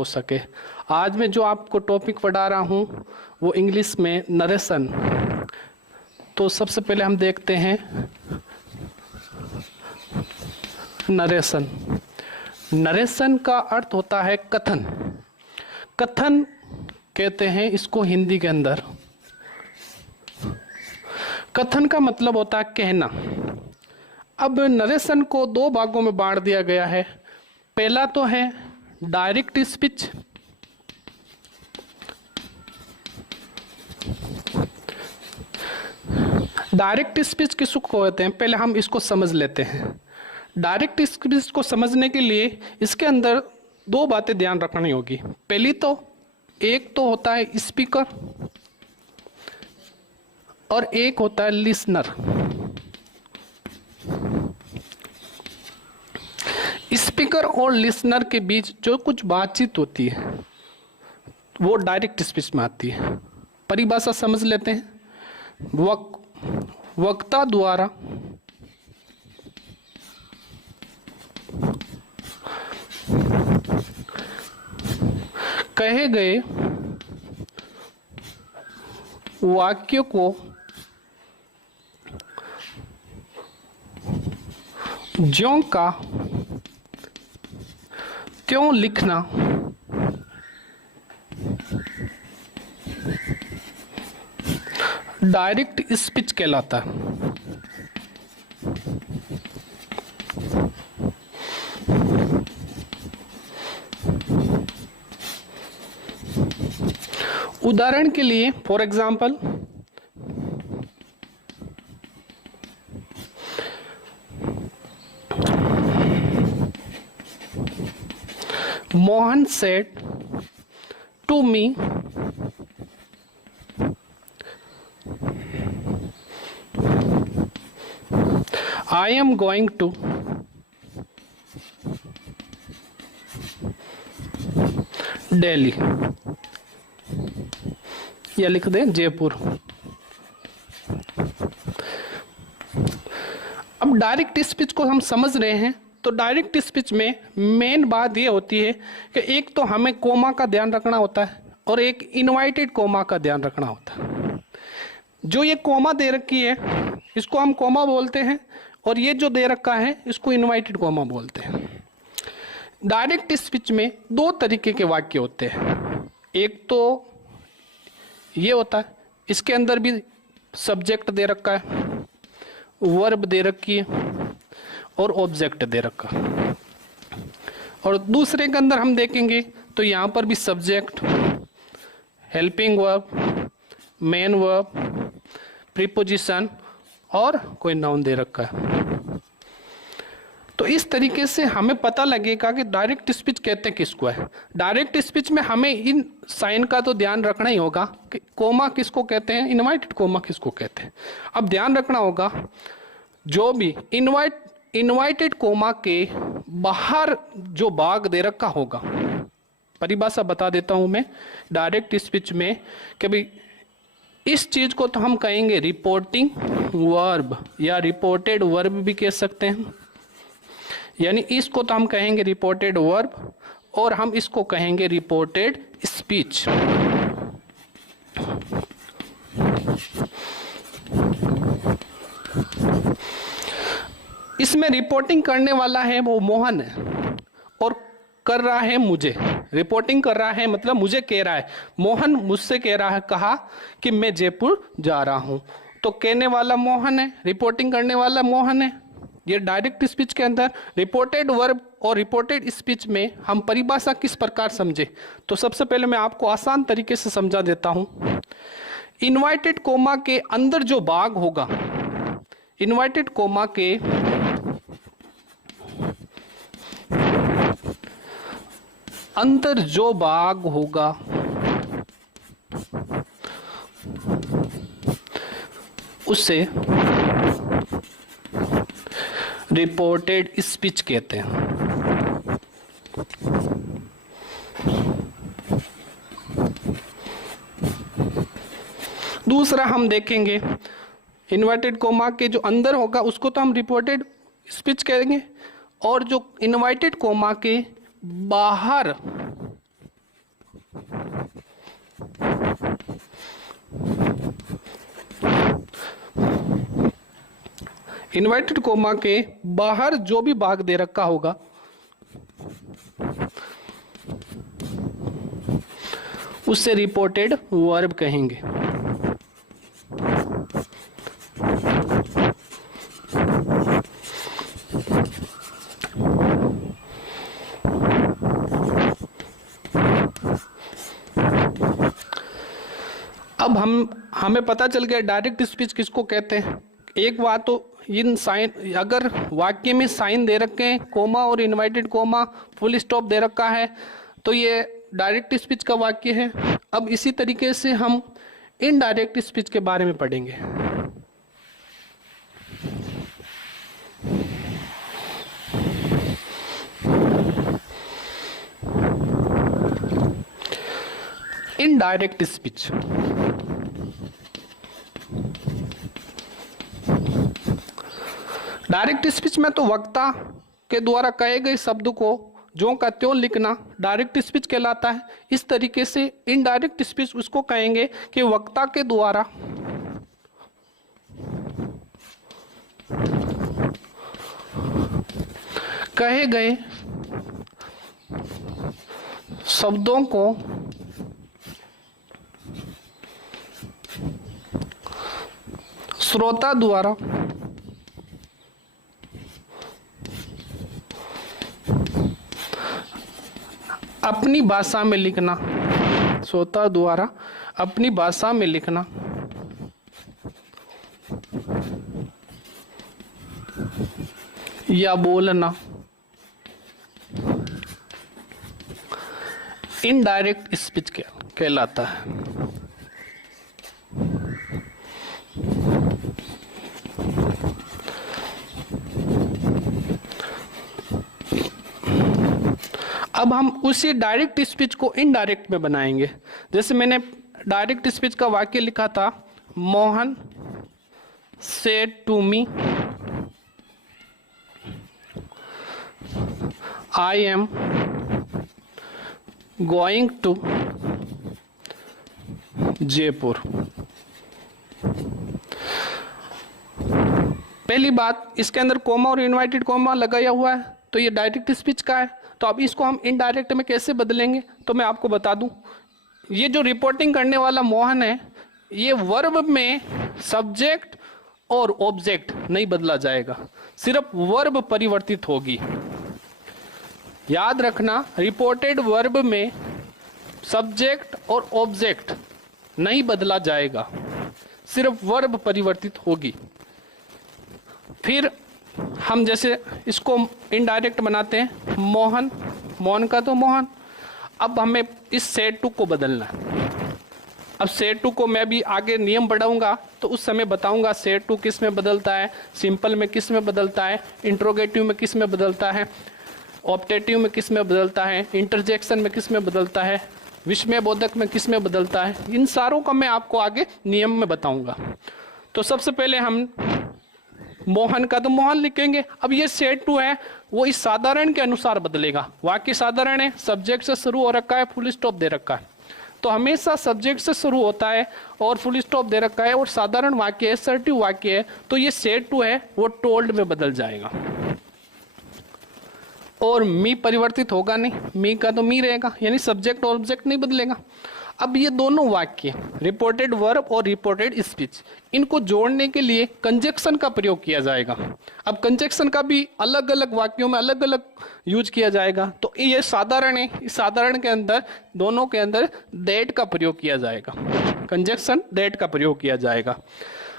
हो सके। आज मैं जो आपको टॉपिक पढ़ा रहा हूँ वो इंग्लिश में नरेशन। तो सबसे पहले हम देखते हैं नरेशन। नरेशन का अर्थ होता है कथन। कथन कहते हैं इसको हिंदी के अंदर। कथन का मतलब होता है कहना। अब नरेशन को दो भागों में बांट दिया गया है। पहला तो है डायरेक्ट स्पीच, डायरेक्ट स्पीच किसको कहते हैं पहले हम इसको समझ लेते हैं। डायरेक्ट स्पीच को समझने के लिए इसके अंदर दो बातें ध्यान रखनी होगी। पहली तो एक तो होता है स्पीकर और एक होता है लिसनर। स्पीकर और लिसनर के बीच जो कुछ बातचीत होती है वो डायरेक्ट स्पीच में आती है। परिभाषा समझ लेते हैं। वक्ता द्वारा कहे गए वाक्य को ज्यों का त्यों लिखना डायरेक्ट स्पीच कहलाता है। उदाहरण के लिए for example Mohan said to me, I am going to Delhi, या लिख दें जयपुर। अब डायरेक्ट स्पीच को हम समझ रहे हैं तो डायरेक्ट स्पीच में मेन बात ये होती है कि एक तो हमें कोमा का ध्यान रखना होता है और एक इनवाइटेड कोमा का ध्यान रखना होता है। जो ये कोमा दे रखी है इसको हम कोमा बोलते हैं और ये जो दे रखा है इसको इनवाइटेड कोमा बोलते हैं। डायरेक्ट स्पीच में दो तरीके के वाक्य होते हैं। एक तो ये होता है, इसके अंदर भी सब्जेक्ट दे रखा है, वर्ब दे रखी है और ऑब्जेक्ट दे रखा। और दूसरे के अंदर हम देखेंगे तो यहाँ पर भी subject, helping verb, main verb, preposition और कोई नाउन दे रखा है। तो इस तरीके से हमें पता लगेगा कि डायरेक्ट स्पीच कहते किसको है। डायरेक्ट स्पीच में हमें इन साइन का तो ध्यान रखना ही होगा कि कोमा किसको कहते हैं, इनवाइटेड कोमा किसको कहते हैं। अब ध्यान रखना होगा जो भी इनवाइटेड कोमा के बाहर जो भाग दे रखा होगा, परिभाषा बता देता हूं मैं डायरेक्ट स्पीच में कि भाई इस चीज को तो हम कहेंगे रिपोर्टिंग वर्ब या रिपोर्टेड वर्ब भी कह सकते हैं। यानी इसको तो हम कहेंगे रिपोर्टेड वर्ब और हम इसको कहेंगे रिपोर्टेड स्पीच। इसमें रिपोर्टिंग करने वाला है वो मोहन है और कर रहा है मुझे। रिपोर्टिंग कर रहा है मतलब मुझे कह रहा है, मोहन मुझसे कह रहा है, कहा कि मैं जयपुर जा रहा हूं। तो कहने वाला मोहन है, रिपोर्टिंग करने वाला मोहन है। ये डायरेक्ट स्पीच के अंदर रिपोर्टेड वर्ब और रिपोर्टेड स्पीच में हम परिभाषा किस प्रकार समझे तो सबसे पहले मैं आपको आसान तरीके से समझा देता हूं। इनवाइटेड कोमा के अंदर जो भाग होगा, इनवाइटेड कोमा के अंदर जो भाग होगा उसे रिपोर्टेड स्पीच कहते हैं। दूसरा हम देखेंगे इन्वर्टेड कोमा के जो अंदर होगा उसको तो हम रिपोर्टेड स्पीच कहेंगे और जो इन्वाइटेड कोमा के बाहर इन्वर्टेड कोमा के बाहर जो भी भाग दे रखा होगा उससे रिपोर्टेड वर्ब कहेंगे। अब हमें पता चल गया डायरेक्ट स्पीच किसको कहते हैं। एक बात तो इन साइन, अगर वाक्य में साइन दे रखे हैं, कोमा और इनवर्टेड कोमा, फुल स्टॉप दे रखा है, तो ये डायरेक्ट स्पीच का वाक्य है। अब इसी तरीके से हम इनडायरेक्ट स्पीच के बारे में पढ़ेंगे। इनडायरेक्ट स्पीच, डायरेक्ट स्पीच में तो वक्ता के द्वारा कहे गए शब्द को ज्यों का त्यों लिखना डायरेक्ट स्पीच कहलाता है। इस तरीके से इनडायरेक्ट स्पीच उसको कहेंगे कि वक्ता के द्वारा कहे गए शब्दों को श्रोता द्वारा अपनी भाषा में लिखना, श्रोता द्वारा अपनी भाषा में लिखना या बोलना इनडायरेक्ट स्पीच कहलाता है। अब हम उसी डायरेक्ट स्पीच को इनडायरेक्ट में बनाएंगे। जैसे मैंने डायरेक्ट स्पीच का वाक्य लिखा था, Mohan said to me I am going to Jaipur. पहली बात, इसके अंदर कोमा और इनवर्टेड कोमा लगाया हुआ है, तो ये डायरेक्ट स्पीच का है। तो अब इसको हम इनडायरेक्ट में कैसे बदलेंगे, तो मैं आपको बता दूं। ये जो रिपोर्टिंग करने वाला मोहन है, ये वर्ब में सब्जेक्ट और ऑब्जेक्ट नहीं बदला जाएगा, सिर्फ वर्ब परिवर्तित होगी। याद रखना, रिपोर्टेड वर्ब में सब्जेक्ट और ऑब्जेक्ट नहीं बदला जाएगा, सिर्फ वर्ब परिवर्तित होगी। फिर हम जैसे इसको इनडायरेक्ट बनाते हैं, मोहन, मोहन का तो मोहन। अब हमें इस सेड टू को बदलना है। अब सेड टू को मैं भी आगे नियम बढ़ाऊंगा तो उस समय बताऊंगा सेड टू किस में बदलता है, सिंपल में किस में बदलता है, इंट्रोगेटिव में किस में बदलता है, ऑप्टेटिव में किस में बदलता है, इंटरजेक्शन में किस में बदलता है, विस्मय बोधक में किस में बदलता है। इन सारों का मैं आपको आगे नियम में बताऊंगा। तो सबसे पहले हम मोहन का तो मोहन लिखेंगे। अब ये सेड टू है, वो इस साधारण के अनुसार बदलेगा। वाक्य साधारण है, सब्जेक्ट से शुरू हो रखा है, फुल स्टॉप दे रखा है, तो हमेशा सब्जेक्ट से शुरू होता है और फुल स्टॉप दे रखा है और साधारण वाक्य है, असर्टिव वाक्य है, तो ये सेड टू है वो टोल्ड में बदल जाएगा। और मी परिवर्तित होगा नहीं, मी का तो मी रहेगा, यानी सब्जेक्ट और ऑब्जेक्ट नहीं बदलेगा। अब ये दोनों वाक्य, रिपोर्टेड वर्ब और रिपोर्टेड स्पीच, इनको जोड़ने के लिए कंजक्शन का प्रयोग किया जाएगा। अब कंजक्शन का भी अलग अलग वाक्यों में अलग अलग यूज किया जाएगा। तो ये साधारण है, इस साधारण के अंदर दोनों के अंदर दैट का प्रयोग किया जाएगा, कंजक्शन दैट का प्रयोग किया जाएगा।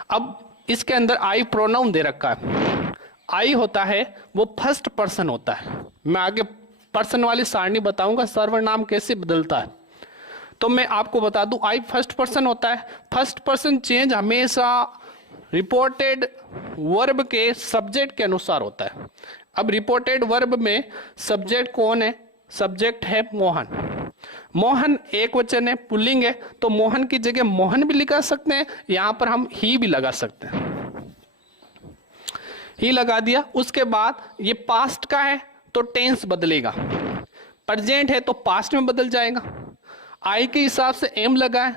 अब इसके अंदर आई प्रोनाउन दे रखा है। आई होता है वो फर्स्ट पर्सन होता है। मैं आगे पर्सन वाली सारणी बताऊंगा, सर्वनाम कैसे बदलता है। तो मैं आपको बता दूं, आई फर्स्ट पर्सन होता है। फर्स्ट पर्सन चेंज हमेशा रिपोर्टेड वर्ब के सब्जेक्ट के अनुसार होता है। अब रिपोर्टेड वर्ब में सब्जेक्ट कौन है? सब्जेक्ट है मोहन। मोहन एक वचन है, पुल्लिंग है, तो मोहन की जगह मोहन भी लिखा सकते हैं, यहां पर हम ही भी लगा सकते हैं। ही लगा दिया। उसके बाद ये पास्ट का है तो टेंस बदलेगा, प्रेजेंट है तो पास्ट में बदल जाएगा। आई के हिसाब से एम लगा है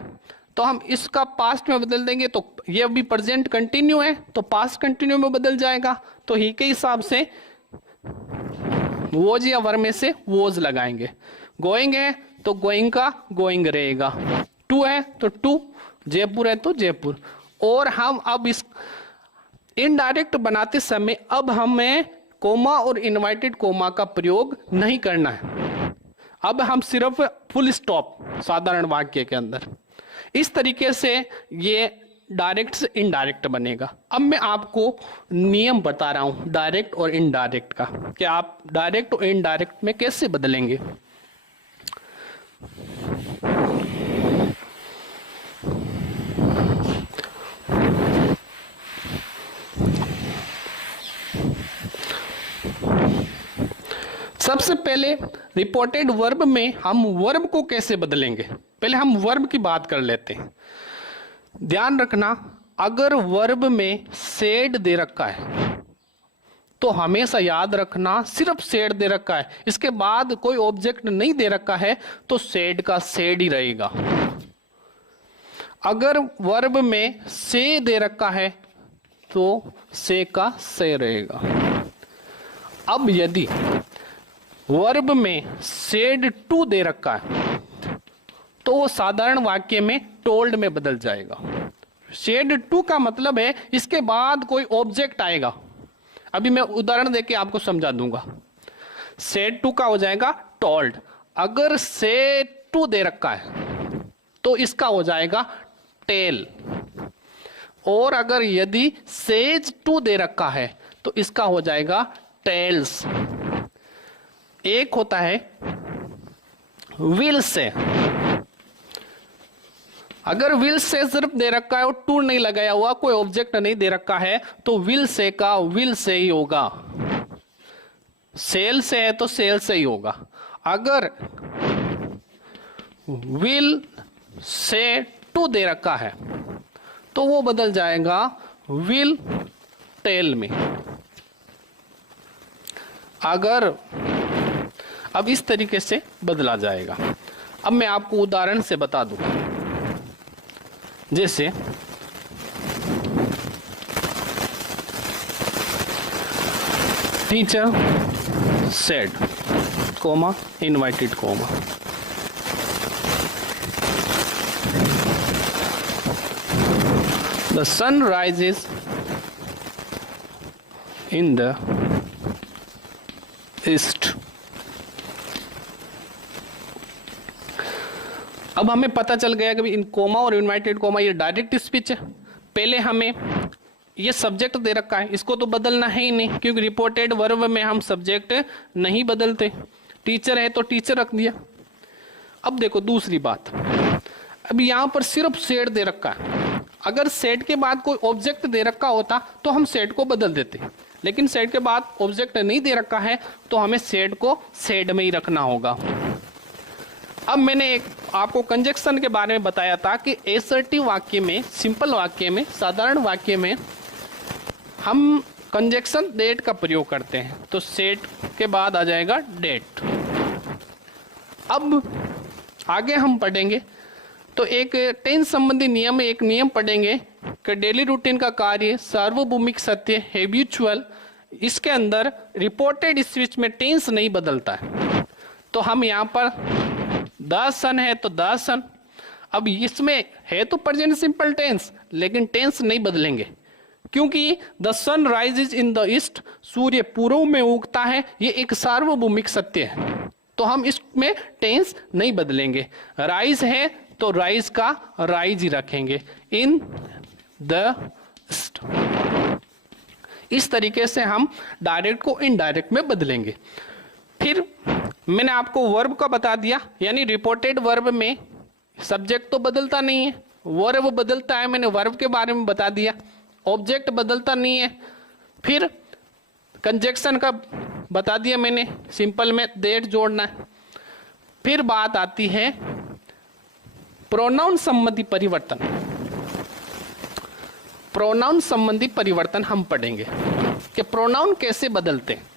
तो हम इसका पास्ट में बदल देंगे, तो ये अभी प्रेजेंट कंटिन्यू है तो पास्ट कंटिन्यू में बदल जाएगा। तो ही के हिसाब से वोज या वर में से वोज लगाएंगे। गोइंग है तो गोइंग का गोइंग रहेगा, टू है तो टू, जयपुर है तो जयपुर। और हम अब इस इनडायरेक्ट बनाते समय अब हमें कोमा और इनवर्टेड कोमा का प्रयोग नहीं करना है। अब हम सिर्फ फुल स्टॉप साधारण वाक्य के अंदर, इस तरीके से ये डायरेक्ट से इनडायरेक्ट बनेगा। अब मैं आपको नियम बता रहा हूं डायरेक्ट और इनडायरेक्ट का, कि आप डायरेक्ट और इनडायरेक्ट में कैसे बदलेंगे। सबसे पहले रिपोर्टेड वर्ब में हम वर्ब को कैसे बदलेंगे, पहले हम वर्ब की बात कर लेते हैं। ध्यान रखना, अगर वर्ब में सेड दे रखा है तो हमेशा याद रखना सिर्फ सेड दे रखा है, इसके बाद कोई ऑब्जेक्ट नहीं दे रखा है तो सेड का सेड ही रहेगा। अगर वर्ब में से दे रखा है तो से का से रहेगा। अब यदि वर्ब में सेड टू दे रखा है तो वो साधारण वाक्य में टोल्ड में बदल जाएगा। सेड टू का मतलब है इसके बाद कोई ऑब्जेक्ट आएगा। अभी मैं उदाहरण देके आपको समझा दूंगा। सेड टू का हो जाएगा टोल्ड। अगर से टू दे रखा है तो इसका हो जाएगा टेल, और अगर यदि सेज टू दे रखा है तो इसका हो जाएगा टेल्स। एक होता है विल से, अगर विल से सिर्फ दे रखा है और टू नहीं लगाया हुआ, कोई ऑब्जेक्ट नहीं दे रखा है तो विल से का विल से ही होगा। सेल से है तो सेल से ही होगा। अगर विल से टू दे रखा है तो वो बदल जाएगा विल टेल में। अगर अब इस तरीके से बदला जाएगा। अब मैं आपको उदाहरण से बता दूं, जैसे teacher said comma invited comma, the sun rises in the east. अब हमें पता चल गया कि इन कोमा और इनवर्टेड कोमा ये डायरेक्ट स्पीच है। पहले हमें ये सब्जेक्ट दे रखा है, इसको तो बदलना है ही नहीं क्योंकि रिपोर्टेड वर्ब में हम सब्जेक्ट नहीं बदलते। टीचर है तो टीचर रख दिया। अब देखो दूसरी बात, अब यहां पर सिर्फ सेड दे रखा है। अगर सेड के बाद कोई ऑब्जेक्ट दे रखा होता तो हम सेड को बदल देते, लेकिन सेड के बाद ऑब्जेक्ट नहीं दे रखा है तो हमें सेड को सेड में ही रखना होगा। अब मैंने एक आपको कंजक्शन के बारे में बताया था कि एसर्टिव वाक्य में, सिंपल वाक्य में, साधारण वाक्य में हम कंजक्शन डेट का प्रयोग करते हैं, तो सेड के बाद आ जाएगा डेट। अब आगे हम पढ़ेंगे तो एक टेंस संबंधी नियम में एक नियम पढ़ेंगे कि डेली रूटीन का कार्य सार्वभौमिक सत्य हैबिचुअल, इसके अंदर रिपोर्टेड स्पीच में टेंस नहीं बदलता है। तो हम यहाँ पर द सन है तो द सन, अब इसमें है तो प्रेजेंट सिंपल टेंस लेकिन टेंस नहीं बदलेंगे क्योंकि the sun rises in the east, सूर्य पूर्व में उगता है, ये एक सार्वभौमिक सत्य है, तो हम इसमें टेंस नहीं बदलेंगे। राइज है तो राइज का राइज ही रखेंगे, इन द ईस्ट। इस तरीके से हम डायरेक्ट को इनडायरेक्ट में बदलेंगे। फिर मैंने आपको वर्ब का बता दिया, यानी रिपोर्टेड वर्ब में सब्जेक्ट तो बदलता नहीं है, वर्ब बदलता है, मैंने वर्ब के बारे में बता दिया। ऑब्जेक्ट बदलता नहीं है। फिर कंजक्शन का बता दिया मैंने, सिंपल में देट जोड़ना है। फिर बात आती है प्रोनाउन संबंधी परिवर्तन। प्रोनाउन संबंधी परिवर्तन हम पढ़ेंगे कि प्रोनाउन कैसे बदलते हैं।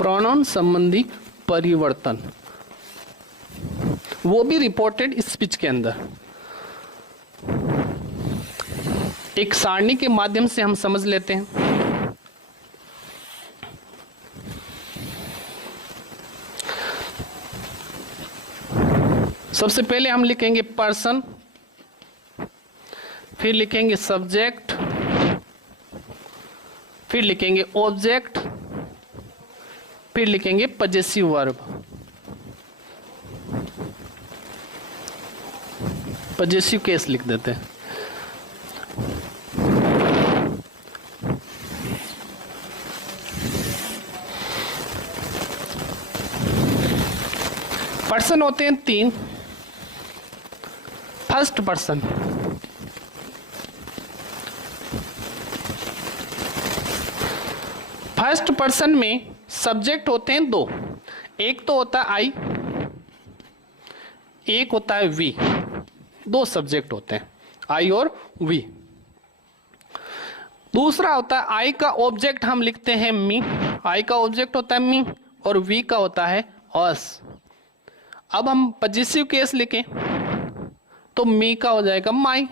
प्रोनाउन संबंधी परिवर्तन, वो भी रिपोर्टेड स्पीच के अंदर। एक सारणी के माध्यम से हम समझ लेते हैं। सबसे पहले हम लिखेंगे पर्सन, फिर लिखेंगे सब्जेक्ट, फिर लिखेंगे ऑब्जेक्ट, फिर लिखेंगे पजेसिव वर्ब। पजेसिव केस लिख देते हैं। पर्सन होते हैं 3। फर्स्ट पर्सन, फर्स्ट पर्सन में सब्जेक्ट होते हैं 2। एक तो होता है आई, एक होता है वी। 2 सब्जेक्ट होते हैं, आई और वी। दूसरा होता है आई का ऑब्जेक्ट हम लिखते हैं मी। आई का ऑब्जेक्ट होता है मी और वी का होता है अस। अब हम पजेसिव केस लिखें तो मी का हो जाएगा माई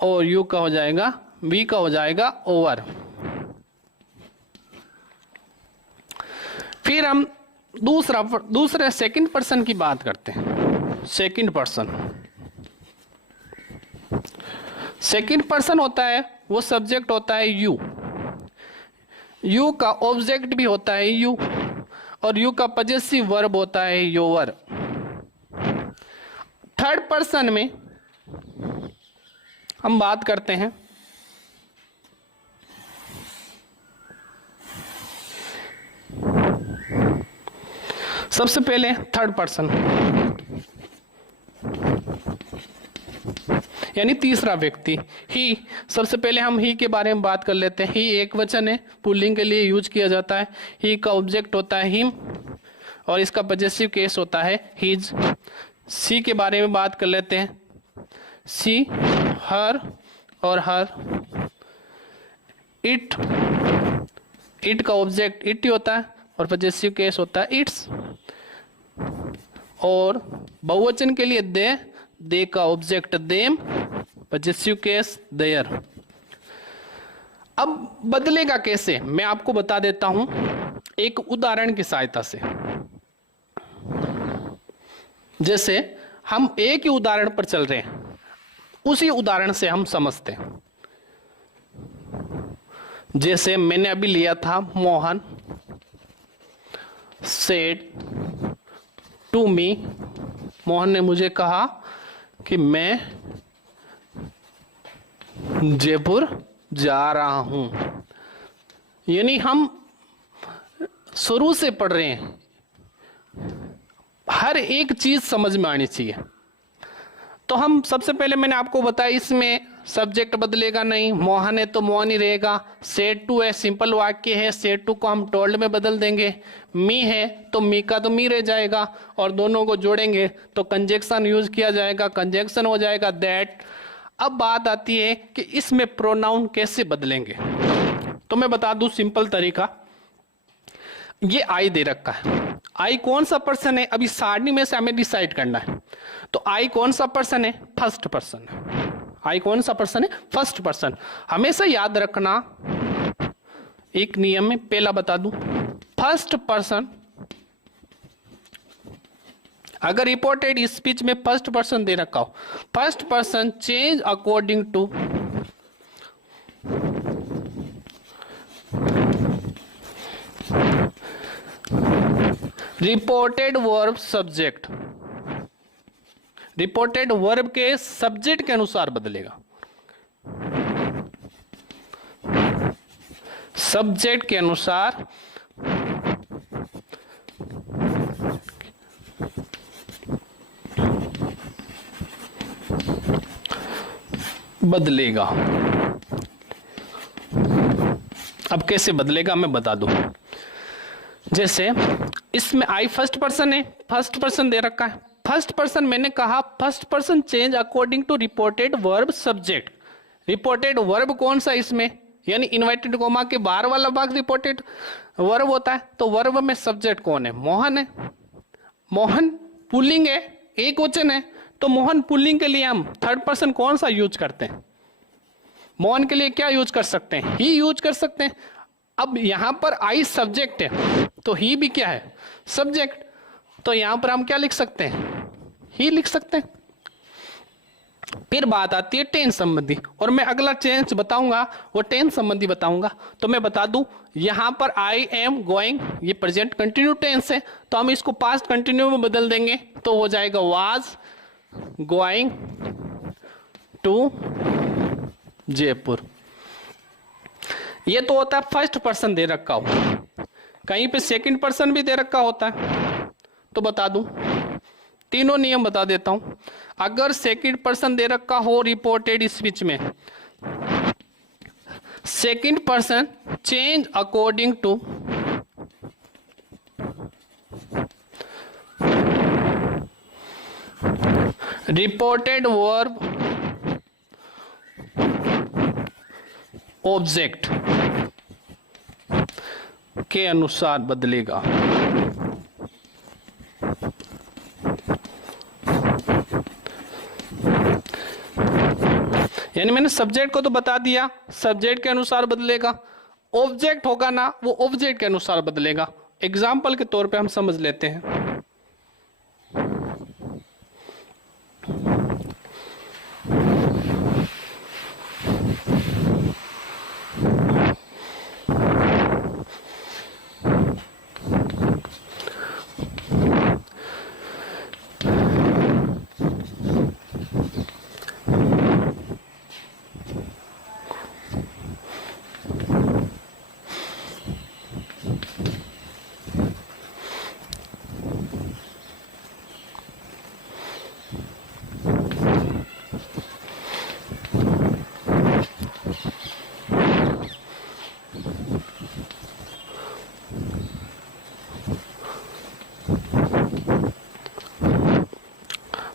और यू का हो जाएगा, वी का हो जाएगा ओवर। फिर हम दूसरे सेकंड पर्सन की बात करते हैं। सेकंड पर्सन, सेकंड पर्सन होता है, वो सब्जेक्ट होता है यू। यू का ऑब्जेक्ट भी होता है यू और यू का पजेसिव वर्ब होता है योवर। थर्ड पर्सन में हम बात करते हैं सबसे पहले थर्ड पर्सन यानी तीसरा व्यक्ति, ही। सबसे पहले हम ही के बारे में बात कर लेते हैं। ही एक वचन है, पुल्लिंग के लिए यूज किया जाता है। ही का ऑब्जेक्ट होता है हिम और इसका पजेसिव केस होता है हिज। सी के बारे में बात कर लेते हैं। सी हर और हर। इट, इट का ऑब्जेक्ट इट ही होता है और पजेसिव केस होता है इट्स। और बहुवचन के लिए दे का object them, possessive case their. अब बदलेगा कैसे, मैं आपको बता देता हूं एक उदाहरण की सहायता से। जैसे हम एक ही उदाहरण पर चल रहे हैं, उसी उदाहरण से हम समझते हैं। जैसे मैंने अभी लिया था, Mohan said to me, Mohan ने मुझे कहा कि मैं जयपुर जा रहा हूं। यानी हम शुरू से पढ़ रहे हैं, हर एक चीज समझ में आनी चाहिए। तो हम सबसे पहले मैंने आपको बताया, इसमें सब्जेक्ट बदलेगा नहीं, मोहन है तो मोहन ही रहेगा। सेड टू है, सिंपल वाक्य है, सेड टू को हम टोल्ड में बदल देंगे। मी है तो मी का तो मी रह जाएगा और दोनों को जोड़ेंगे तो कंजक्शन यूज किया जाएगा, कंजक्शन हो जाएगा दैट। अब बात आती है कि इसमें प्रोनाउन कैसे बदलेंगे। तो मैं बता दूं सिंपल तरीका। ये आई दे रखा है, आई कौन सा पर्सन है, अभी सारणी में से हमें डिसाइड करना है। तो आई कौन सा पर्सन है, फर्स्ट पर्सन। आई कौन सा पर्सन है, फर्स्ट पर्सन। हमेशा याद रखना, एक नियम में पहला बता दूं, फर्स्ट पर्सन अगर रिपोर्टेड स्पीच में फर्स्ट पर्सन दे रखा हो, first person change according to reported verb subject, reported verb के सब्जेक्ट के अनुसार बदलेगा। सब्जेक्ट के अनुसार बदलेगा। अब कैसे बदलेगा मैं बता दूं। जैसे इसमें आई फर्स्ट पर्सन है, फर्स्ट पर्सन दे रखा है। फर्स्ट पर्सन मैंने कहा first person change according to reported verb subject. Reported verb कौन सा इसमें, यानी इन्वर्टेड कोमा के बाहर वाला भाग रिपोर्टेड वर्ब होता है। तो वर्ब में सब्जेक्ट कौन है? मोहन है। मोहन पुल्लिंग है, एक वचन है, तो मोहन पुल्लिंग के लिए हम थर्ड पर्सन कौन सा यूज करते हैं? मोहन के लिए क्या यूज कर सकते हैं? ही यूज कर सकते हैं। अब यहां पर आई सब्जेक्ट है, तो ही भी क्या है? सब्जेक्ट। तो यहां पर हम क्या लिख सकते हैं? ही लिख सकते हैं। फिर बात आती है टेंस संबंधी, और मैं अगला टेंस बताऊंगा वो टेंस संबंधी बताऊंगा। तो मैं बता दूं, यहां पर आई एम गोइंग ये प्रेजेंट कंटिन्यू टेंस है, तो हम इसको पास्ट कंटिन्यू में बदल देंगे, तो हो जाएगा वाज गोइंग टू जयपुर। ये तो होता है फर्स्ट पर्सन दे रखा हो, कहीं पे सेकंड पर्सन भी दे रखा होता है। तो बता दूं, तीनों नियम बता देता हूं। अगर सेकंड पर्सन दे रखा हो रिपोर्टेड स्पीच में, second person change according to reported verb object के अनुसार बदलेगा। यानी मैंने सब्जेक्ट को तो बता दिया, सब्जेक्ट के अनुसार बदलेगा। ऑब्जेक्ट होगा ना, वो ऑब्जेक्ट के अनुसार बदलेगा। एग्जाम्पल के तौर पे हम समझ लेते हैं।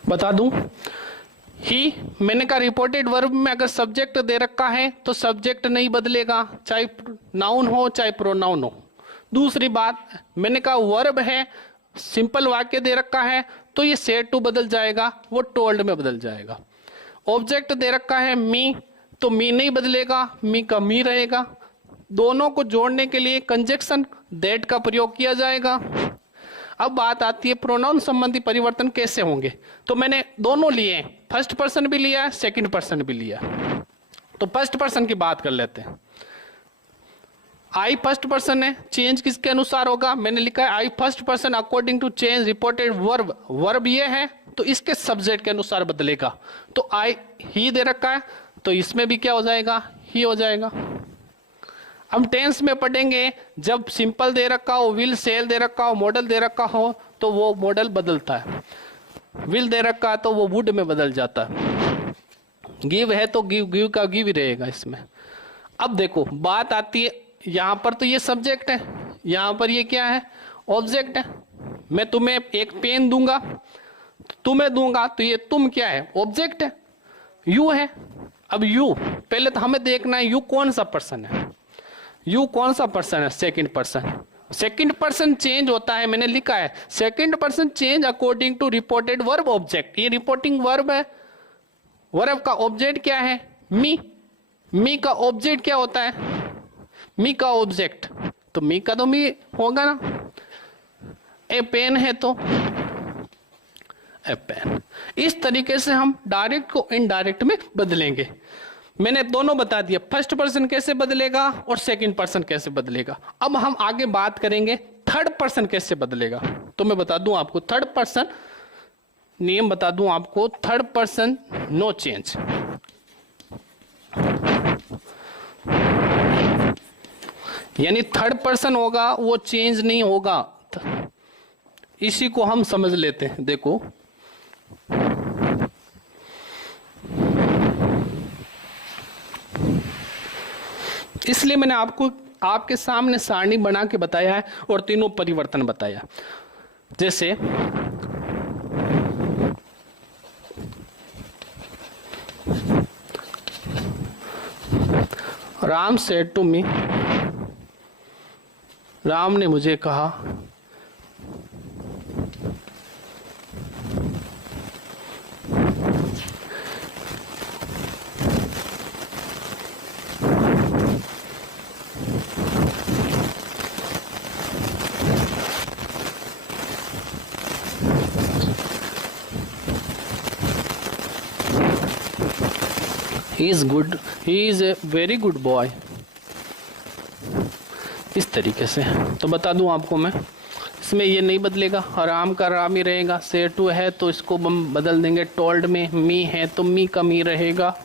बता दूं, ही मैंने कहा रिपोर्टेड वर्ब में अगर सब्जेक्ट दे रखा है तो सब्जेक्ट नहीं बदलेगा, चाहे नाउन हो चाहे प्रोनाउन हो। दूसरी बात, मैंने कहा वर्ब है, सिंपल वाक्य दे रखा है तो ये सेड टू बदल जाएगा, वो टोल्ड में बदल जाएगा। ऑब्जेक्ट दे रखा है मी, तो मी नहीं बदलेगा, मी का मी रहेगा। दोनों को जोड़ने के लिए कंजक्शन दैट का प्रयोग किया जाएगा। अब बात आती है प्रोनाउन संबंधी परिवर्तन कैसे होंगे। तो मैंने दोनों लिए, फर्स्ट पर्सन भी लिया, सेकंड पर्सन भी लिया। तो फर्स्ट पर्सन की बात कर लेते हैं। आई फर्स्ट पर्सन है, चेंज किसके अनुसार होगा? मैंने लिखा है I first person according to change reported verb. Verb ये है तो इसके सब्जेक्ट के अनुसार बदलेगा। तो आई ही दे रखा है तो इसमें भी क्या हो जाएगा? ही हो जाएगा। हम टेंस में पढ़ेंगे, जब सिंपल दे रखा हो, विल सेल दे रखा हो, मॉडल दे रखा हो, तो वो मॉडल बदलता है। विल दे रखा है तो वो वुड में बदल जाता है। गिव है तो गिव, गिव का गिव ही रहेगा इसमें। अब देखो बात आती है, यहां पर तो ये सब्जेक्ट है, यहां पर ये क्या है? ऑब्जेक्ट है। मैं तुम्हें एक पेन दूंगा, तुम्हें दूंगा, तो ये तुम क्या है? ऑब्जेक्ट है, यू है। अब यू, पहले तो हमें देखना है यू कौन सा पर्सन है। यू कौन सा पर्सन है? Second person. सेकंड पर्सन चेंज होता है, मैंने लिखा है second person change according to reported verb object. ये रिपोर्टिंग वर्ब है, वर्ब का ऑब्जेक्ट क्या है? मी। मी का ऑब्जेक्ट क्या होता है? मी का ऑब्जेक्ट, तो मी का तो मी होगा ना। ए पेन है तो ए पेन। इस तरीके से हम डायरेक्ट को इनडायरेक्ट में बदलेंगे। मैंने दोनों बता दिया, फर्स्ट पर्सन कैसे बदलेगा और सेकंड पर्सन कैसे बदलेगा। अब हम आगे बात करेंगे थर्ड पर्सन कैसे बदलेगा। तो मैं बता दूं आपको थर्ड पर्सन नियम बता दूं आपको। थर्ड पर्सन नो चेंज, यानी थर्ड पर्सन होगा वो चेंज नहीं होगा। इसी को हम समझ लेते हैं। देखो इसलिए मैंने आपको आपके सामने सारणी बना के बताया है और तीनों परिवर्तन बताया। जैसे Ram said to me, Ram ने मुझे कहा, he is good, he is a very good boy. इस तरीके से तो बता दूं आपको मैं, इसमें ये नहीं बदलेगा, राम का राम ही रहेगा। से टू है तो इसको हम बदल देंगे टोल्ड में, मी है तो मी का मी रहेगा।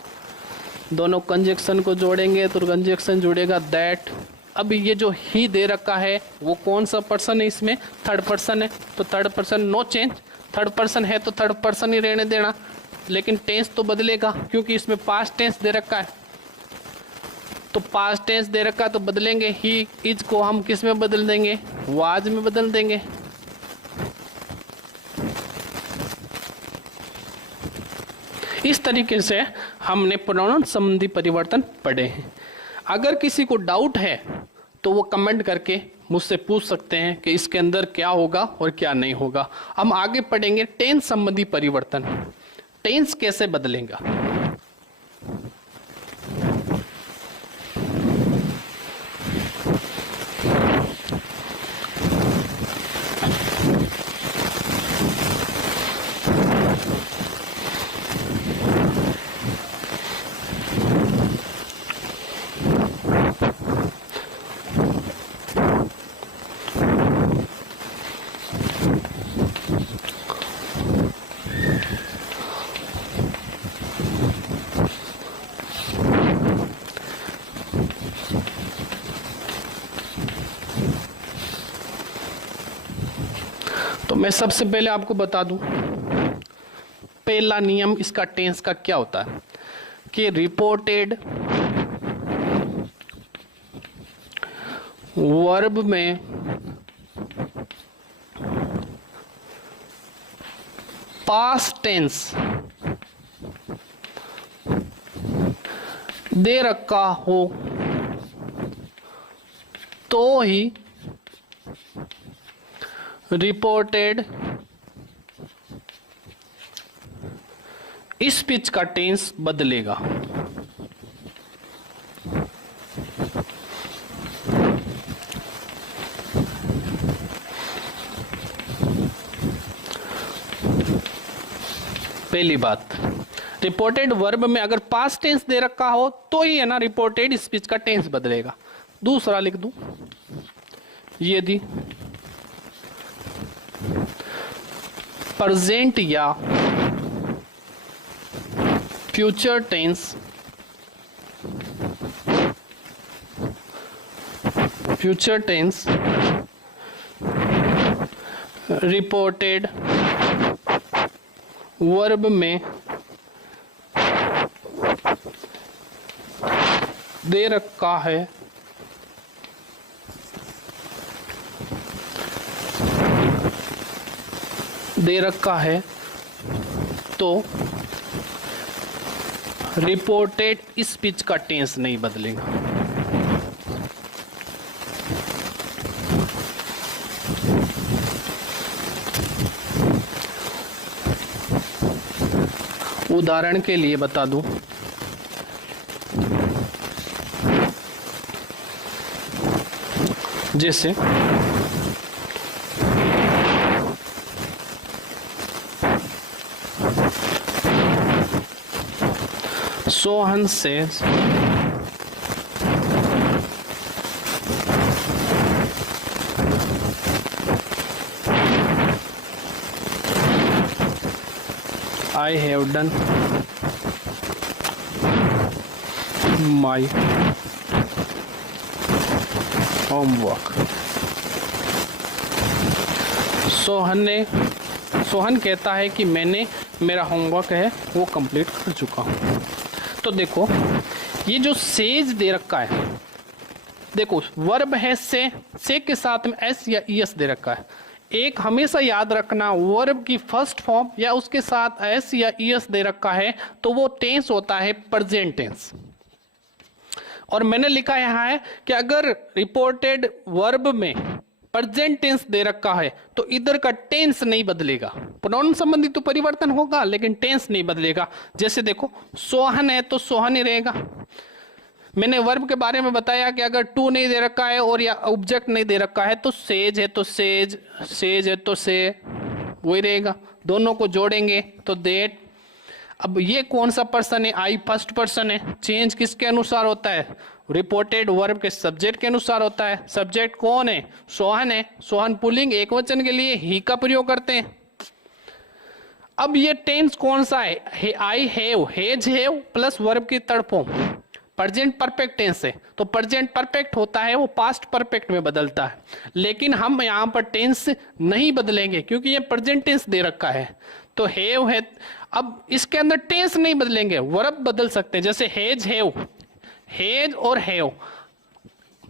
दोनों कंजक्शन को जोड़ेंगे तो कंजक्शन जुड़ेगा दैट। अब ये जो ही दे रखा है वो कौन सा पर्सन है, इसमें थर्ड पर्सन है, तो third person no change, third person है तो थर्ड पर्सन ही रहने देना, लेकिन टेंस तो बदलेगा क्योंकि इसमें पास्ट टेंस दे रखा है। तो पास्ट टेंस दे रखा है तो बदलेंगे, ही इज को हम किस में बदल देंगे, वाज में बदल देंगे। इस तरीके से हमने प्रोनाउन संबंधी परिवर्तन पढ़े हैं। अगर किसी को डाउट है तो वो कमेंट करके मुझसे पूछ सकते हैं कि इसके अंदर क्या होगा और क्या नहीं होगा। हम आगे पढ़ेंगे टेंस संबंधी परिवर्तन, टेंस कैसे बदलेगा। तो मैं सबसे पहले आपको बता दूं, पहला नियम इसका टेंस का क्या होता है कि रिपोर्टेड वर्ब में पास्ट टेंस दे रखा हो तो ही रिपोर्टेड स्पीच का टेंस बदलेगा। पहली बात, रिपोर्टेड वर्ब में अगर पास्ट टेंस दे रखा हो तो ही है ना रिपोर्टेड स्पीच का टेंस बदलेगा। दूसरा लिख दूं, यदि प्रेजेंट या फ्यूचर टेंस रिपोर्टेड वर्ब में दे रखा है तो रिपोर्टेड स्पीच का टेंस नहीं बदलेगा। उदाहरण के लिए बता दूं, जैसे Sohan says I have done my homework। Sohan कहता है कि मैंने मेरा होमवर्क है वो कंप्लीट कर चुका हूँ। तो देखो ये जो सेज दे रखा है, देखो वर्ब है से के साथ में एस या ईएस दे रखा है। एक हमेशा याद रखना, वर्ब की फर्स्ट फॉर्म या उसके साथ एस या ईएस दे रखा है तो वो टेंस होता है प्रेजेंट टेंस। और मैंने लिखा यहाँ है कि अगर रिपोर्टेड वर्ब में प्रेजेंट टेंस दे रखा है तो इधर का टेंस नहीं बदलेगा, प्रोनाउन संबंधी तो परिवर्तन होगा लेकिन टेंस नहीं बदलेगा। जैसे देखो सोहन है तो सोहन ही रहेगा। मैंने वर्ब के बारे में बताया कि अगर टू नहीं दे रखा है और या ऑब्जेक्ट नहीं दे रखा है तो सेज है तो सेज, सेज है तो से, वही रहेगा। दोनों को जोड़ेंगे तो देट। अब ये कौन सा पर्सन है? आई फर्स्ट पर्सन है। चेंज किसके अनुसार होता है? रिपोर्टेड वर्ब के सब्जेक्ट के अनुसार होता है। सब्जेक्ट कौन है? सोहन है। सोहन पुल्लिंग एक वचन के लिए ही का प्रयोग करते हैं। अब ये टेंस कौन सा है? I have, has have plus verb की third form present perfect tense है, तो प्रेजेंट परफेक्ट होता है वो पास्ट परफेक्ट में बदलता है। लेकिन हम यहाँ पर टेंस नहीं बदलेंगे क्योंकि ये प्रेजेंट टेंस दे रखा है। तो हैव है, अब इसके अंदर टेंस नहीं बदलेंगे, वर्ब बदल सकते हैं। जैसे हेज हैव, हेज और हैव,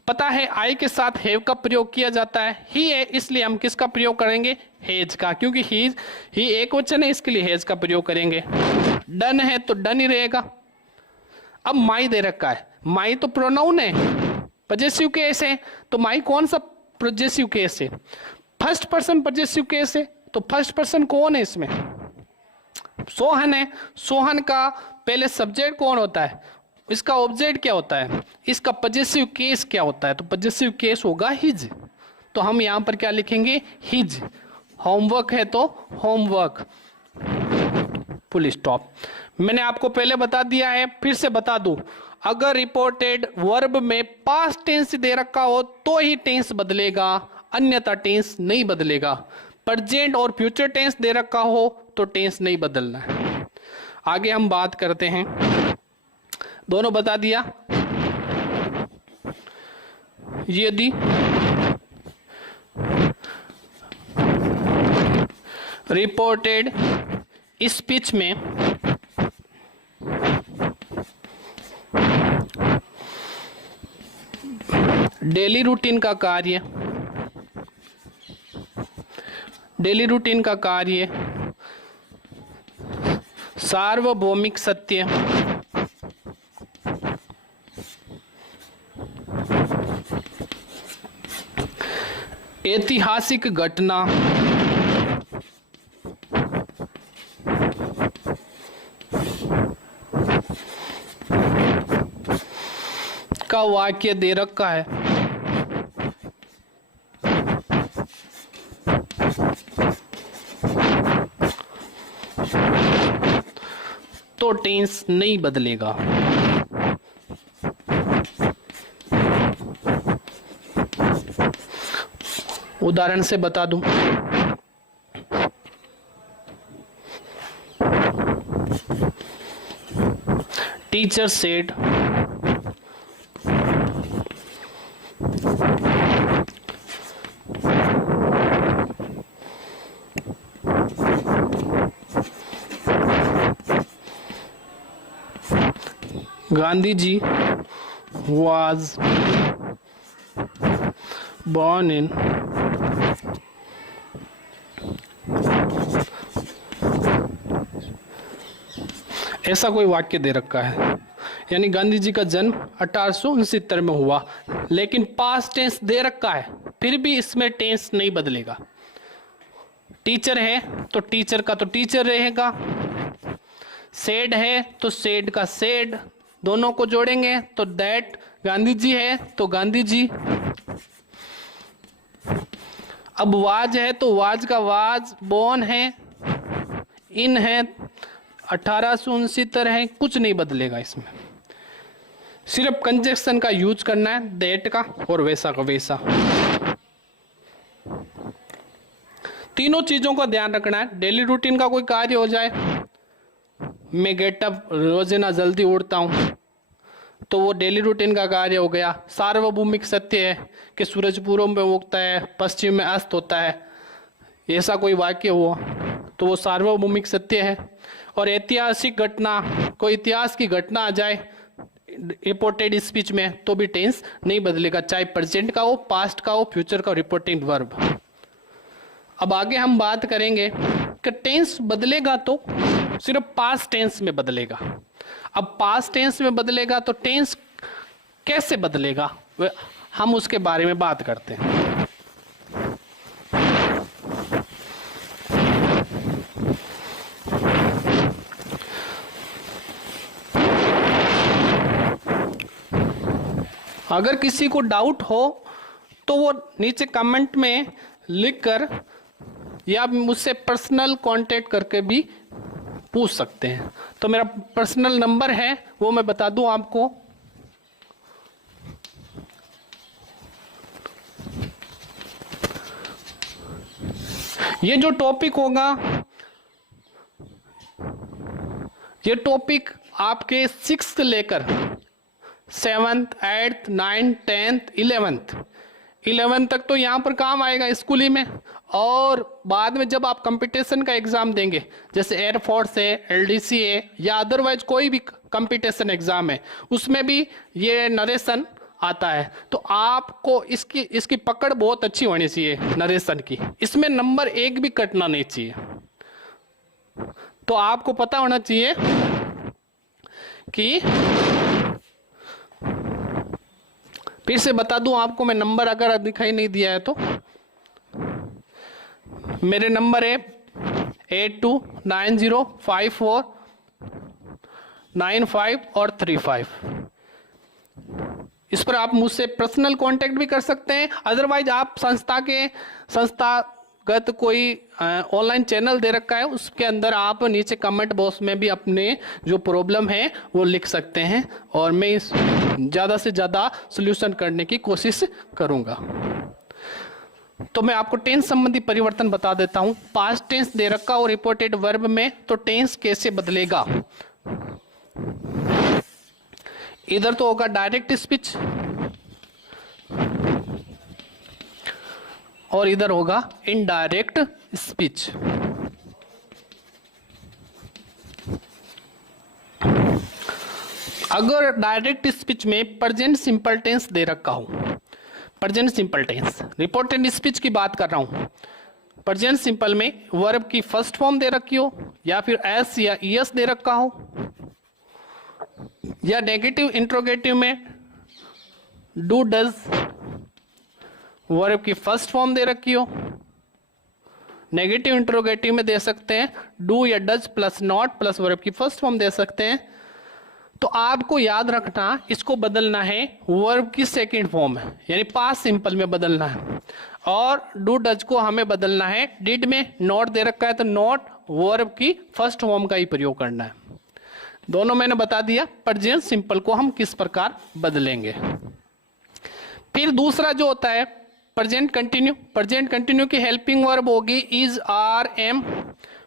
पता है आई के साथ हैव का प्रयोग किया जाता है। ही है इसलिए हम किसका प्रयोग करेंगे? हेज का, क्योंकि ही एक वचन है इसके लिए हेज का प्रयोग करेंगे। डन है तो डन ही रहेगा। अब माई दे रखा है, माई तो प्रोनाउन है, पजेसिव केस है, तो माई कौन सा पजेसिव केस है? फर्स्ट पर्सन पजेसिव केस है। तो फर्स्ट पर्सन कौन है इसमें? सोहन है। सोहन का पहले सब्जेक्ट कौन होता है? इसका ऑब्जेक्ट क्या होता है? इसका पजेसिव केस क्या होता है? तो पजेसिव केस होगा हिज। तो हम यहां पर क्या लिखेंगे? हिज। होमवर्क है तो होमवर्क, फुल स्टॉप। मैंने आपको पहले बता दिया है, फिर से बता दूं, अगर रिपोर्टेड वर्ब में पास्ट टेंस दे रखा हो तो ही टेंस बदलेगा, अन्यथा टेंस नहीं बदलेगा। प्रेजेंट और फ्यूचर टेंस दे रखा हो तो टेंस नहीं बदलना है। आगे हम बात करते हैं, दोनों बता दिया। यदि रिपोर्टेड स्पीच में डेली रूटीन का कार्य, डेली रूटीन का कार्य सार्वभौमिक सत्य, ऐतिहासिक घटना, का वाक्य दे रखा है तो टेंस नहीं बदलेगा। उदाहरण से बता दूं, teacher said Gandhi ji was born in ऐसा कोई वाक्य दे रखा है, यानी गांधी जी का जन्म 1869 में हुआ, लेकिन पास्ट टेंस दे रखा है, फिर भी इसमें टेंस नहीं बदलेगा। टीचर है तो टीचर का तो टीचर रहेगा, सेड है तो सेड का सेड, दोनों को जोड़ेंगे तो दैट। गांधी जी है तो गांधी जी। अब वाज है तो वाज का वाज, बोर्न है, इन है 1869 है, कुछ नहीं बदलेगा इसमें, सिर्फ कंजक्शन का यूज करना है, दैट का और वैसा का वैसा। तीनों चीजों का ध्यान रखना है। डेली रूटीन का कोई कार्य हो जाए, मैं गेटअप रोजाना जल्दी उठता हूं, तो वो डेली रूटीन का कार्य हो गया। सार्वभौमिक सत्य है कि सूरज पूर्व में उगता है, पश्चिम में अस्त होता है, ऐसा कोई वाक्य हुआ तो वो सार्वभौमिक सत्य है। और ऐतिहासिक घटना, कोई इतिहास की घटना आ जाए रिपोर्टेड स्पीच में तो भी टेंस नहीं बदलेगा, चाहे प्रेजेंट का हो, पास्ट का हो, फ्यूचर का रिपोर्टिंग वर्ब। अब आगे हम बात करेंगे कि टेंस बदलेगा तो सिर्फ पास्ट टेंस में बदलेगा। अब पास्ट टेंस में बदलेगा तो टेंस कैसे बदलेगा हम उसके बारे में बात करते हैं। अगर किसी को डाउट हो तो वो नीचे कमेंट में लिखकर या मुझसे पर्सनल कांटेक्ट करके भी पूछ सकते हैं। तो मेरा पर्सनल नंबर है वो मैं बता दूं आपको, ये जो टॉपिक होगा ये टॉपिक आपके 6th लेकर 7th 8th 9th 10th 11th तक तो यहाँ पर काम आएगा स्कूली में, और बाद में जब आप कंपटीशन का एग्जाम देंगे जैसे एयरफोर्स है, एलडीसी है या अदरवाइज कोई भी कंपटीशन एग्जाम है उसमें भी ये नरेशन आता है। तो आपको इसकी पकड़ बहुत अच्छी होनी चाहिए नरेशन की, इसमें नंबर 1 भी कटना नहीं चाहिए। तो आपको पता होना चाहिए कि, फिर से बता दूं आपको मैं नंबर अगर दिखाई नहीं दिया है तो मेरे नंबर है 82905495 और 35। इस पर आप मुझसे पर्सनल कांटेक्ट भी कर सकते हैं, अदरवाइज आप संस्थागत कोई ऑनलाइन चैनल दे रखा है उसके अंदर आप नीचे कमेंट बॉक्स में भी अपने जो प्रॉब्लम है वो लिख सकते हैं और मैं ज़्यादा से ज़्यादा सॉल्यूशन करने की कोशिश करूंगा। तो मैं आपको टेंस संबंधी परिवर्तन बता देता हूं। पास्ट टेंस दे रखा और रिपोर्टेड वर्ब में, तो टेंस कैसे बदलेगा। इधर तो होगा डायरेक्ट स्पीच और इधर होगा इनडायरेक्ट स्पीच। अगर डायरेक्ट स्पीच में प्रेजेंट सिंपल टेंस दे रखा हूं, present simple tense, reported speech की बात कर रहा हूं, प्रेजेंट सिंपल में वर्ब की फर्स्ट फॉर्म दे रखी हो या फिर एस या ईएस दे रखा हो, या नेगेटिव इंट्रोगेटिव में डू डज वर्ब की फर्स्ट फॉर्म दे रखी हो, नेगेटिव इंट्रोगेटिव में दे सकते हैं डू या does plus not plus verb की फर्स्ट फॉर्म दे सकते हैं। तो आपको याद रखना इसको बदलना है वर्ब की सेकंड फॉर्म है, यानी पास्ट सिंपल में बदलना है, और डू डज को हमें बदलना है डिड में। नॉट दे रखा है तो नॉट वर्ब की फर्स्ट फॉर्म का ही प्रयोग करना है। दोनों मैंने बता दिया प्रेजेंट सिंपल को हम किस प्रकार बदलेंगे। फिर दूसरा जो होता है प्रेजेंट कंटिन्यू, प्रेजेंट कंटिन्यू की हेल्पिंग वर्ब होगी is, are, am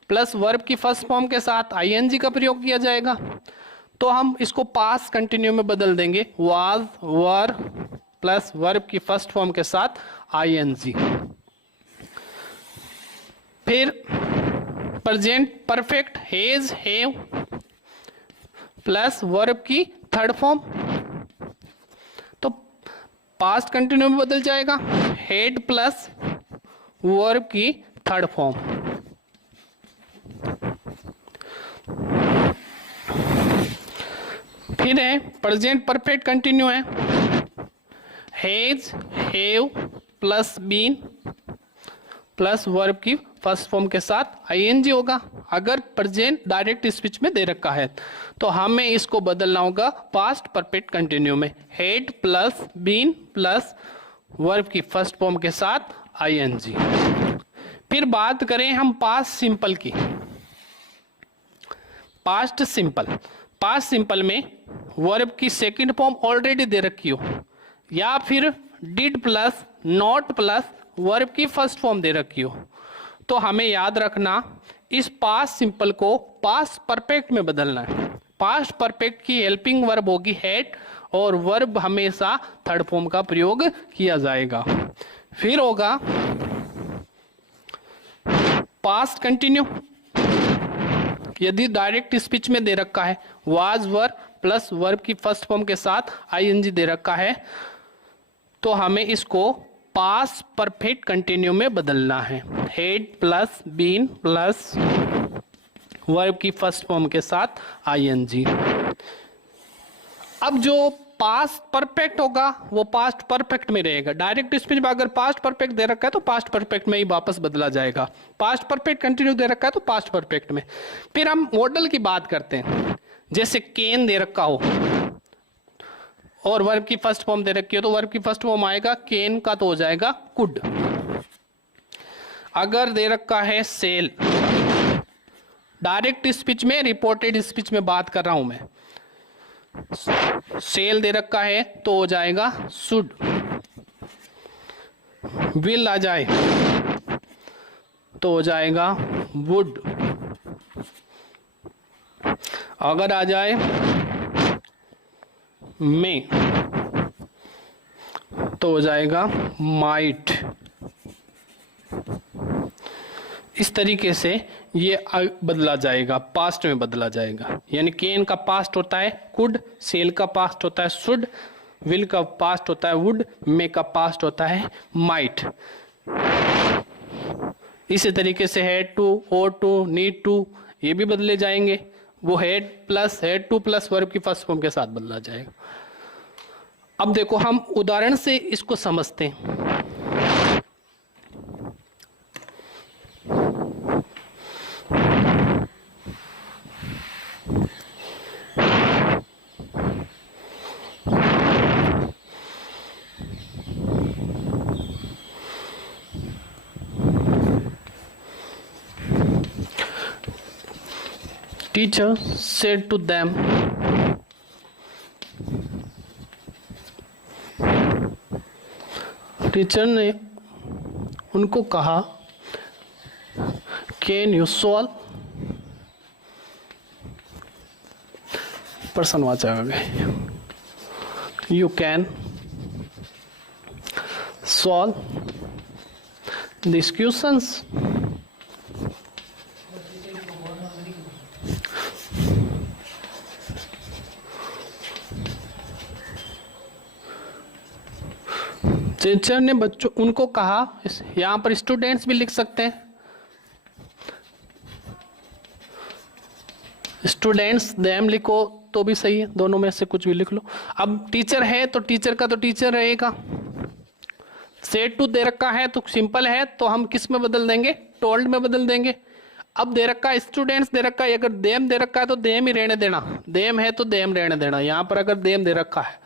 plus verb की फर्स्ट फॉर्म के साथ आईएनजी का प्रयोग किया जाएगा। तो हम इसको पास्ट कंटिन्यू में बदल देंगे, वाज, वर प्लस वर्ब की फर्स्ट फॉर्म के साथ आईएनजी। फिर present perfect has, have plus verb की थर्ड फॉर्म, तो पास्ट कंटिन्यू में बदल जाएगा हेड प्लस वर्ब की थर्ड फॉर्म। फिर है प्रेजेंट परफेक्ट कंटिन्यू है has, have plus been plus verb की फर्स्ट फॉर्म के साथ आईएनजी होगा। अगर प्रेजेंट डायरेक्ट स्पीच में दे रखा है तो हमें इसको बदलना होगा पास्ट परफेक्ट कंटिन्यू में, had plus been plus verb की फर्स्ट फॉर्म के साथ आईएनजी। फिर बात करें हम पास्ट सिंपल की, पास्ट सिंपल, पास्ट सिंपल में वर्ब की सेकंड फॉर्म ऑलरेडी दे रखी हो या फिर did plus not plus verb की फर्स्ट फॉर्म दे रखी हो, तो हमें याद रखना इस पास्ट सिंपल को पास्ट परफेक्ट में बदलना है। पास्ट परफेक्ट की हेल्पिंग वर्ब होगी हैड और वर्ब हमेशा थर्ड फॉर्म का प्रयोग किया जाएगा। फिर होगा पास्ट कंटिन्यू, यदि डायरेक्ट स्पीच में दे रखा है वाज, वर प्लस वर्ब की फर्स्ट फॉर्म के साथ आईएनजी दे रखा है तो हमें इसको पास्ट परफेक्ट कंटिन्यू में बदलना है, had plus been plus verb की फर्स्ट फॉर्म के साथ आईएनजी। अब जो पास्ट परफेक्ट होगा वो पास्ट परफेक्ट में रहेगा। डायरेक्ट स्पीच में अगर पास्ट परफेक्ट दे रखा है तो पास्ट परफेक्ट में ही वापस बदला जाएगा। पास्ट परफेक्ट कंटिन्यू दे रखा है तो पास्ट परफेक्ट में। फिर हम मॉडल की बात करते हैं, जैसे कैन दे रखा हो और वर्ब की फर्स्ट फॉर्म दे रखी हो तो वर्ब की फर्स्ट फॉर्म आएगा कैन का तो हो जाएगा कुड। अगर दे रखा है सेल, डायरेक्ट स्पीच में रिपोर्टेड स्पीच में बात कर रहा हूं मैं, सेल दे रखा है तो हो जाएगा शुड। विल आ जाए तो हो जाएगा वुड। अगर आ जाए मे तो हो जाएगा माइट। इस तरीके से ये बदला जाएगा, पास्ट में बदला जाएगा। यानी कैन का पास्ट होता है कुड, सेल का पास्ट होता है शुड, विल का पास्ट होता है वुड, मे का पास्ट होता है माइट। इसी तरीके से had to, ought to, need to ये भी बदले जाएंगे। वो हैड टू प्लस वर्ब की फर्स्ट फॉर्म के साथ बदला जाएगा। अब देखो हम उदाहरण से इसको समझते हैं। Teacher said to them, teacher ने उनको कहा, कैन यू सॉल्व, पर्सनवाचक आ गए, you can solve this questions. Teacher ने बच्चों उनको कहा, यहां पर स्टूडेंट्स भी लिख सकते हैं, स्टूडेंट्स देम लिखो तो भी सही है, दोनों में से कुछ भी लिख लो। अब टीचर है तो टीचर का तो टीचर रहेगा। सेड टू दे रखा है तो सिंपल है तो हम किस में बदल देंगे, टोल्ड में बदल देंगे। अब दे रखा है स्टूडेंट्स दे रखा है, अगर देम दे रखा है तो देम ही रहने देना, देम है तो देम रहने देना। यहां पर अगर देम दे रखा है,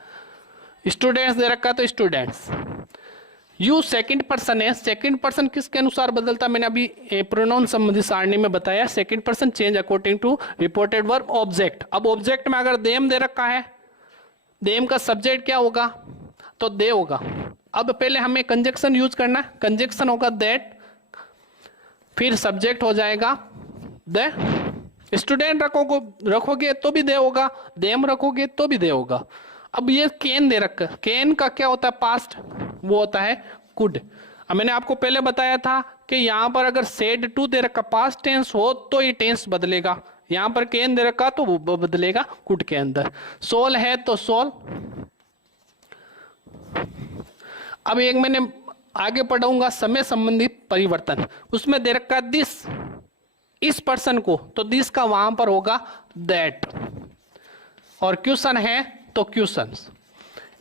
स्टूडेंट्स दे रखा है तो स्टूडेंट्स। यू सेकंड पर्सन है, सेकंड पर्सन किसके अनुसार बदलता, मैंने अभी प्रोनाउन संबंधी सारणी में बताया। Second person change according to reported verb object. अब ऑब्जेक्ट में अगर देम दे रखा है, देम का सब्जेक्ट क्या होगा तो दे होगा। अब पहले हमें कंजक्शन यूज करना है, कंजक्शन होगा दैट, फिर सब्जेक्ट हो जाएगा दे। स्टूडेंट रखोगे तो भी दे होगा, देम रखोगे तो भी दे होगा। अब ये कैन दे रखा, कैन का क्या होता है पास्ट, वो होता है कुड। अब मैंने आपको पहले बताया था कि यहां पर अगर सेड टू दे रखा पास्ट टेंस हो तो ये टेंस बदलेगा, यहां पर कैन दे रखा तो वो बदलेगा कुड के अंदर। सोल है तो सोल। अब एक मैंने आगे पढ़ाऊंगा समय संबंधी परिवर्तन, उसमें दे रखा दिस, इस पर्सन को तो दिस का वहां पर होगा दैट, और क्वेश्चन है तो क्वेश्चंस।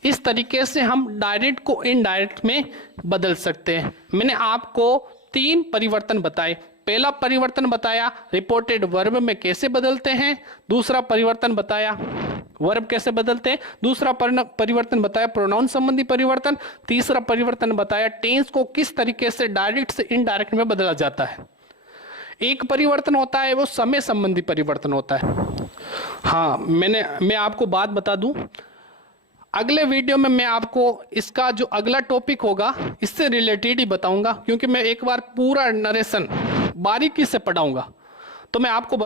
इस तरीके से हम डायरेक्ट को इनडायरेक्ट में बदल सकते हैं। मैंने आपको 3 परिवर्तन बताए। पहला परिवर्तन बताया रिपोर्टेड वर्ब में कैसे बदलते हैं, दूसरा परिवर्तन बताया वर्ब कैसे बदलते हैं, दूसरा परिवर्तन बताया प्रोनाउन संबंधी परिवर्तन, तीसरा परिवर्तन बताया टेंस को किस तरीके से डायरेक्ट से इनडायरेक्ट में बदला जाता है। एक परिवर्तन होता है वो समय संबंधी परिवर्तन होता है। हाँ, मैं आपको बात बता दूं, अगले वीडियो में मैं आपको इसका जो अगला टॉपिक होगा इससे रिलेटेड ही बताऊंगा, क्योंकि मैं एक बार पूरा नरेशन बारीकी से पढ़ाऊंगा। तो मैं आपको